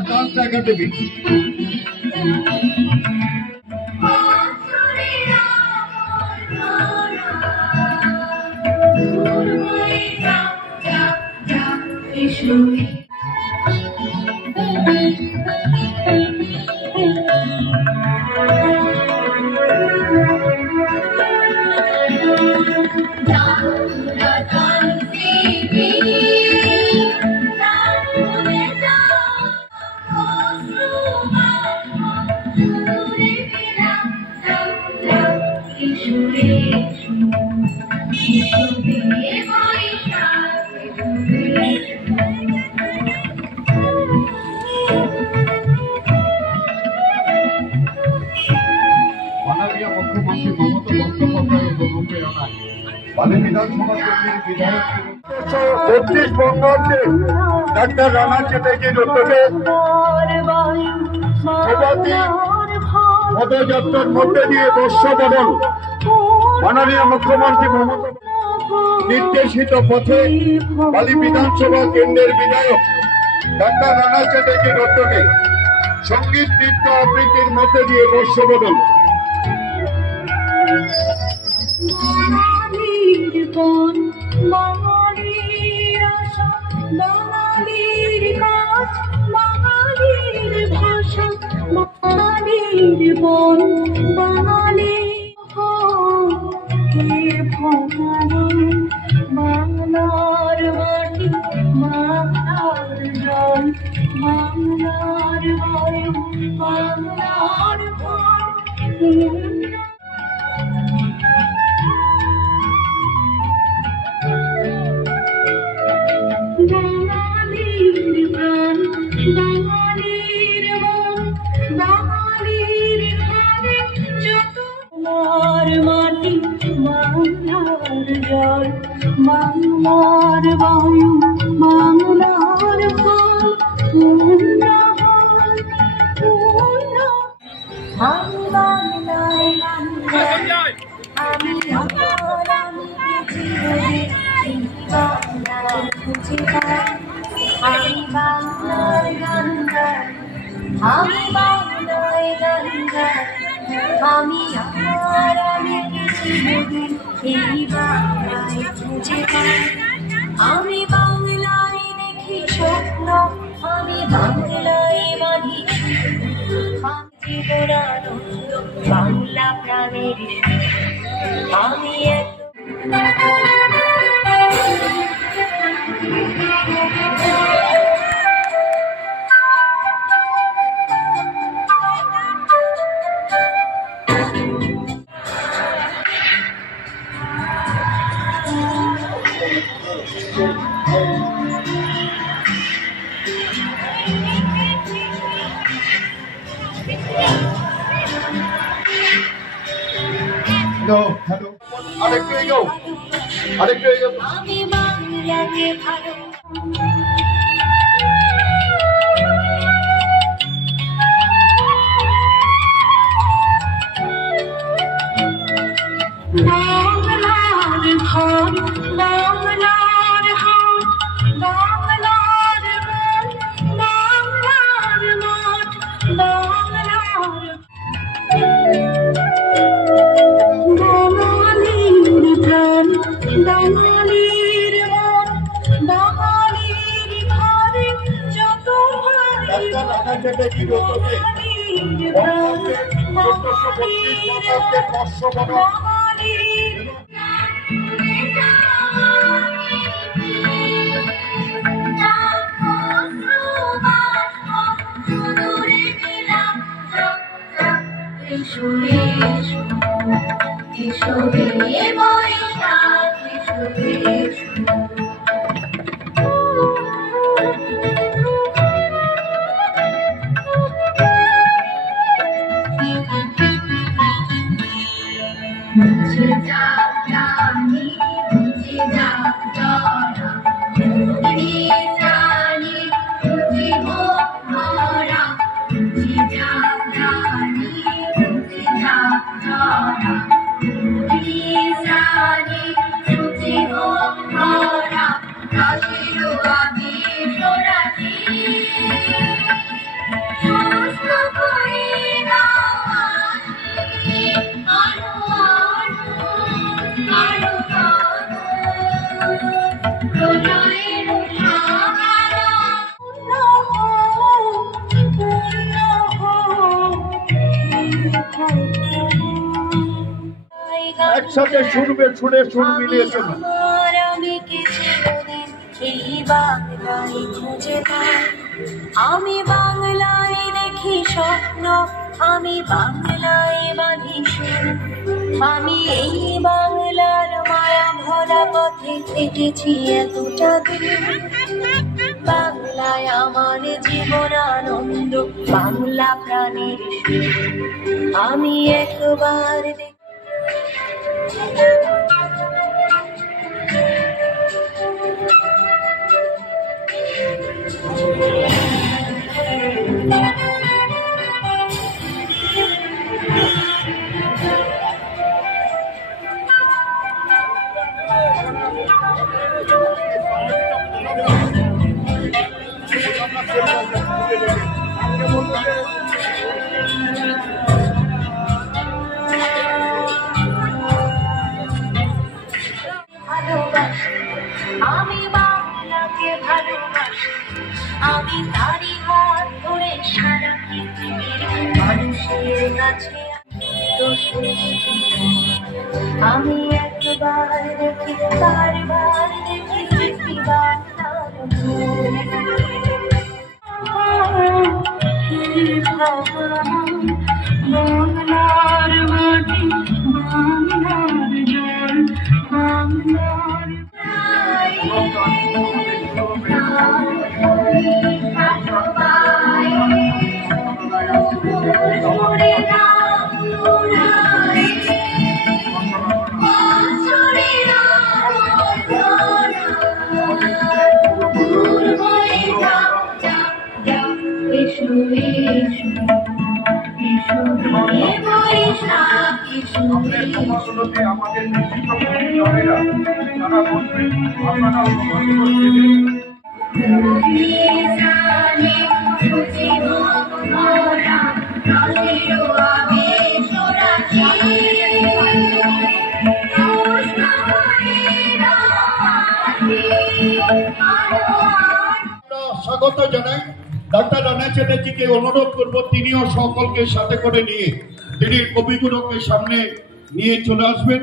Dance academy doctor Rana चटर्जीর উদ্যোগে পদযাত্রার মধ্যে দিয়ে বর্ষবরণ মাননীয় মুখ্যমন্ত্রী মমতা নির্দেশিত পথে বালি বিধানসভা কেন্দ্রের বিধায়ক ডক্টর রাণা চট্টোপাধ্যায়ের উদ্যোগে সঙ্গীত নৃত্য আবৃত্তির মধ্যে দিয়ে বর্ষবরণ। বাঙালির ডাক্তার রানা চ্যাটার্জির উদ্যোগে ১৪৩২ শতাব্দীর বর্ষবরণ একসাথে শুনবে, শুনে সুর মিলিয়েছে না। আমি বাংলায় দেখি স্বপ্ন, আমি বাংলায় বাঁধি সুর, আমি এই বাংলার মায়া ভরা পথে হেঁটেছি এতটা দূর। বাংলায় আমার জীবন আনন্দ, বাংলা প্রাণের সুর, আমি একবার আমি বাংলাকে ভালোবাসি, আমি তারই হাত ধরে সারা পৃথিবীর মানুষের কাছে আমি একবার দেখি, বারবার দেখি সৃষ্টি বাংলার বাংলার মাটি, বাংলার জল, বাংলার আমাদের তারা বলবেন আপনারা স্বাগত জানাই। ডাক্তার রানা চ্যাটার্জিকে অনুরোধ করব তিনিও সকলকে সাথে করে নিয়ে তিনি কবিগুরুকে সামনে নিয়ে চলে আসবেন।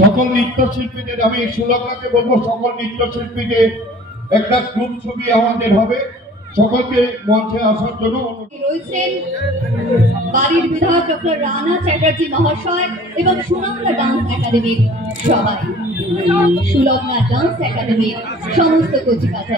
সকল নৃত্যশিল্পীদের আমি সুলগ্নাকে বলবো, সকল নৃত্যশিল্পীদের একটা গ্রুপ ছবি আমাদের হবে, সকলকে মঞ্চে আসার জন্য রয়েছেন বাড়ির বিধায়ক ডক্টর রানা চ্যাটার্জি মহাশয় এবং সুলগ্না ডান্স একাডেমির সবাই, সুলগ্না ডান্স একাডেমির সমস্ত কচিকাঁচা।